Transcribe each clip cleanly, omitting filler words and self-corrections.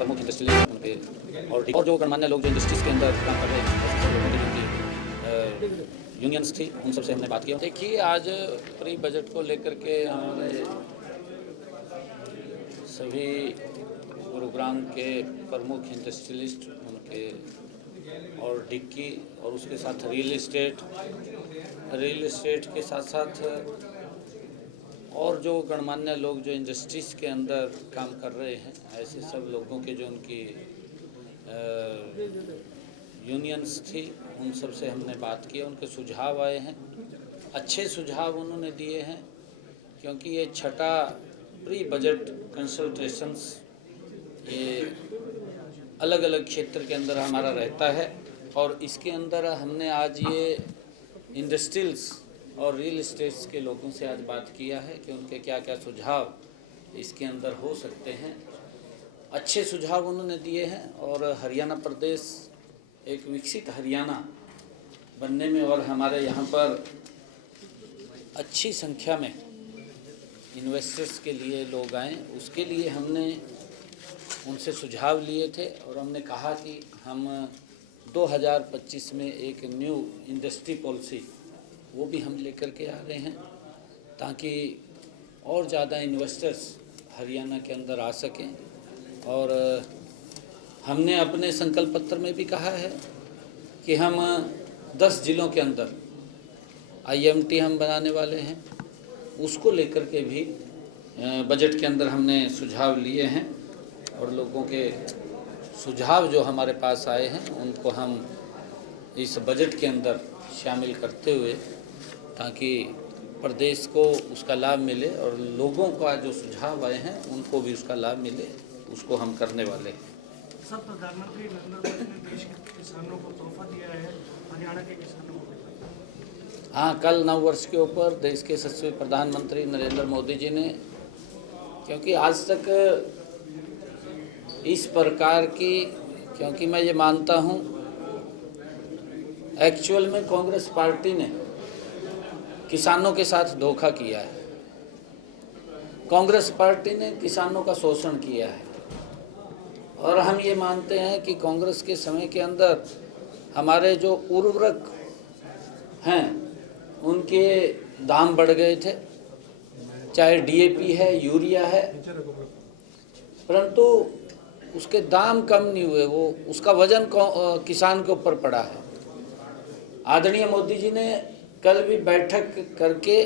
प्रमुख इंडस्ट्रियलिस्ट उनके और जो गणमान्य लोग जो इंडस्ट्रीज़ के अंदर काम कर रहे हैं, ऐसे सब लोगों की जिनकी यूनियंस थी, उन सबसे हमने बात की। देखिए, आज प्री बजट को लेकर के हमारे सभी गुरुग्राम के प्रमुख इंडस्ट्रियलिस्ट उनके और डिक्की और उसके साथ रियल एस्टेट के साथ साथ और जो गणमान्य लोग जो इंडस्ट्रीज़ के अंदर काम कर रहे हैं, ऐसे सब लोगों के जो उनकी यूनियंस थी, उन सब से हमने बात की। उनके सुझाव आए हैं, अच्छे सुझाव उन्होंने दिए हैं, क्योंकि ये छठा प्री बजट कंसल्टेशंस ये अलग अलग क्षेत्र के अंदर हमारा रहता है और इसके अंदर हमने आज ये इंडस्ट्रियल्स और रियल एस्टेट्स के लोगों से आज बात किया है कि उनके क्या क्या सुझाव इसके अंदर हो सकते हैं। अच्छे सुझाव उन्होंने दिए हैं और हरियाणा प्रदेश एक विकसित हरियाणा बनने में और हमारे यहाँ पर अच्छी संख्या में इन्वेस्टर्स के लिए लोग आएँ, उसके लिए हमने उनसे सुझाव लिए थे और हमने कहा कि हम 2025 में एक न्यू इंडस्ट्री पॉलिसी वो भी हम लेकर के आ रहे हैं, ताकि और ज़्यादा इन्वेस्टर्स हरियाणा के अंदर आ सकें। और हमने अपने संकल्प पत्र में भी कहा है कि हम 10 जिलों के अंदर IMT हम बनाने वाले हैं, उसको लेकर के भी बजट के अंदर हमने सुझाव लिए हैं और लोगों के सुझाव जो हमारे पास आए हैं उनको हम इस बजट के अंदर शामिल करते हुए, ताकि प्रदेश को उसका लाभ मिले और लोगों का जो सुझाव आए हैं उनको भी उसका लाभ मिले, उसको हम करने वाले हैं। सब प्रधानमंत्री नरेंद्र मोदी ने देश के किसानों को तोहफा दिया है, हरियाणा के किसानों को। हाँ, कल 9 वर्ष के ऊपर देश के यशस्वी प्रधानमंत्री नरेंद्र मोदी जी ने, क्योंकि आज तक इस प्रकार की, क्योंकि मैं ये मानता हूँ एक्चुअल में कांग्रेस पार्टी ने किसानों के साथ धोखा किया है, कांग्रेस पार्टी ने किसानों का शोषण किया है और हम ये मानते हैं कि कांग्रेस के समय के अंदर हमारे जो उर्वरक हैं उनके दाम बढ़ गए थे, चाहे DAP है, यूरिया है, परंतु उसके दाम कम नहीं हुए, वो उसका वजन किसान के ऊपर पड़ा है। आदरणीय मोदी जी ने कल भी बैठक करके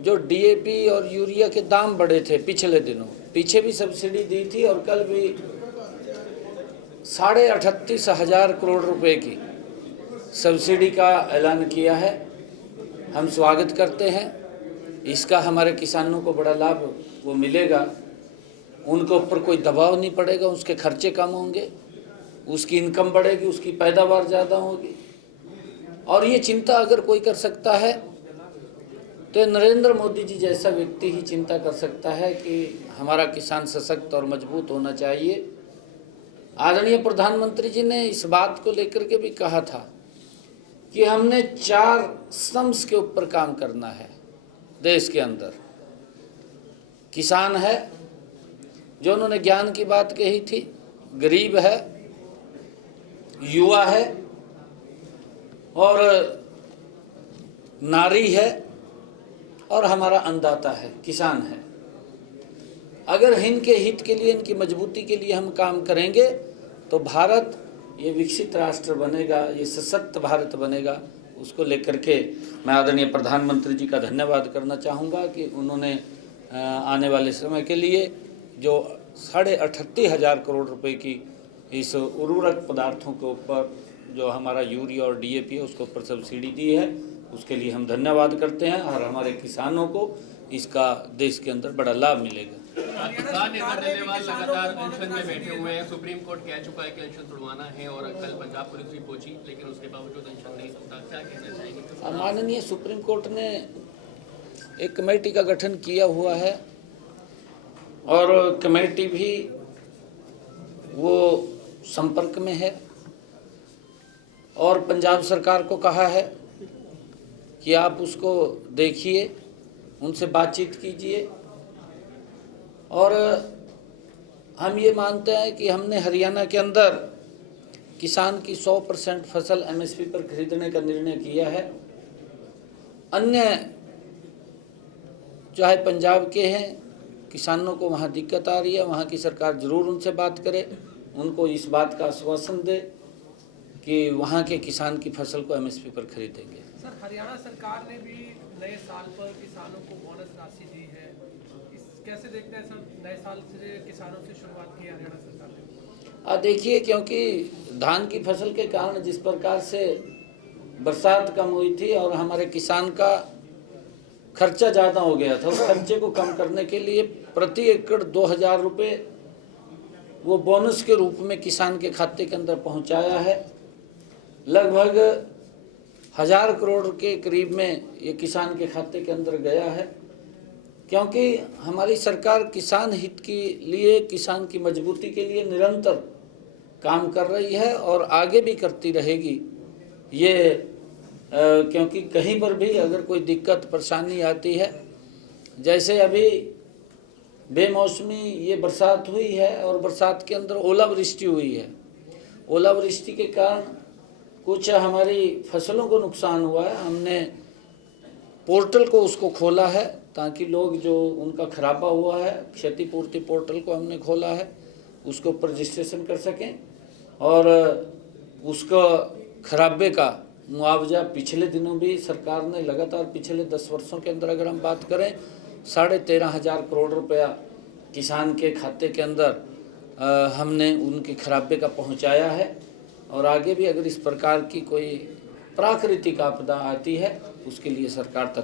जो DAP और यूरिया के दाम बढ़े थे पिछले दिनों, पीछे भी सब्सिडी दी थी और कल भी 38,500 करोड़ रुपए की सब्सिडी का ऐलान किया है। हम स्वागत करते हैं, इसका हमारे किसानों को बड़ा लाभ वो मिलेगा, उनके ऊपर कोई दबाव नहीं पड़ेगा, उसके खर्चे कम होंगे, उसकी इनकम बढ़ेगी, उसकी पैदावार ज़्यादा होगी। और ये चिंता अगर कोई कर सकता है तो नरेंद्र मोदी जी जैसा व्यक्ति ही चिंता कर सकता है कि हमारा किसान सशक्त और मजबूत होना चाहिए। आदरणीय प्रधानमंत्री जी ने इस बात को लेकर के भी कहा था कि हमने 4 स्तंभ के ऊपर काम करना है देश के अंदर। किसान है, जो उन्होंने ज्ञान की बात कही थी, गरीब है, युवा है और नारी है और हमारा अन्नदाता है, किसान है। अगर इनके हित के लिए, इनकी मजबूती के लिए हम काम करेंगे तो भारत ये विकसित राष्ट्र बनेगा, ये सशक्त भारत बनेगा। उसको लेकर के मैं आदरणीय प्रधानमंत्री जी का धन्यवाद करना चाहूँगा कि उन्होंने आने वाले समय के लिए जो 38,500 करोड़ रुपए की इस उर्वरक पदार्थों के ऊपर जो हमारा यूरिया और DAP है उसके ऊपर सब्सिडी दी है, उसके लिए हम धन्यवाद करते हैं और हमारे किसानों को इसका देश के अंदर बड़ा लाभ मिलेगा। किसान नेता डल्लेवाल लगातार अनशन में बैठे हुए हैं, सुप्रीम कोर्ट कह चुका है कि अनशन छुड़वाना है और कल पंजाब पुलिस भी पहुंची, लेकिन उसके बावजूद अनशन नहीं छूटा, क्या कहना चाहेंगे? माननीय सुप्रीम कोर्ट ने एक कमेटी का गठन किया हुआ है और कमेटी भी वो संपर्क में है और पंजाब सरकार को कहा है कि आप उसको देखिए, उनसे बातचीत कीजिए और हम ये मानते हैं कि हमने हरियाणा के अंदर किसान की 100% फसल एमएसपी पर खरीदने का निर्णय किया है। अन्य चाहे पंजाब के हैं, किसानों को वहाँ दिक्कत आ रही है, वहाँ की सरकार ज़रूर उनसे बात करे, उनको इस बात का आश्वासन दे कि वहाँ के किसान की फसल को एमएसपी पर खरीदेंगे। सर, हरियाणा सरकार ने भी नए साल पर किसानों को बोनस राशि दी है, कैसे देखते हैं सर? नए साल से किसानों से शुरुआत की हरियाणा सरकार ने। देखिए, क्योंकि धान की फसल के कारण जिस प्रकार से बरसात कम हुई थी और हमारे किसान का खर्चा ज़्यादा हो गया था, उस खर्चे को कम करने के लिए प्रति एकड़ 2000 रुपये वो बोनस के रूप में किसान के खाते के अंदर पहुंचाया है। लगभग 1000 करोड़ के करीब में ये किसान के खाते के अंदर गया है, क्योंकि हमारी सरकार किसान हित के लिए, किसान की मजबूती के लिए निरंतर काम कर रही है और आगे भी करती रहेगी। ये क्योंकि कहीं पर भी अगर कोई दिक्कत परेशानी आती है, जैसे अभी बेमौसमी ये बरसात हुई है और बरसात के अंदर ओलावृष्टि हुई है, ओलावृष्टि के कारण कुछ हमारी फसलों को नुकसान हुआ है। हमने पोर्टल को उसको खोला है ताकि लोग जो उनका खराबा हुआ है, क्षतिपूर्ति पोर्टल को हमने खोला है, उसके ऊपर रजिस्ट्रेशन कर सकें और उसका खराबे का मुआवजा पिछले दिनों भी सरकार ने लगातार पिछले 10 वर्षों के अंदर अगर हम बात करें 13,500 करोड़ रुपया किसान के खाते के अंदर हमने उनके खराबे का पहुंचाया है। और आगे भी अगर इस प्रकार की कोई प्राकृतिक आपदा आती है उसके लिए सरकार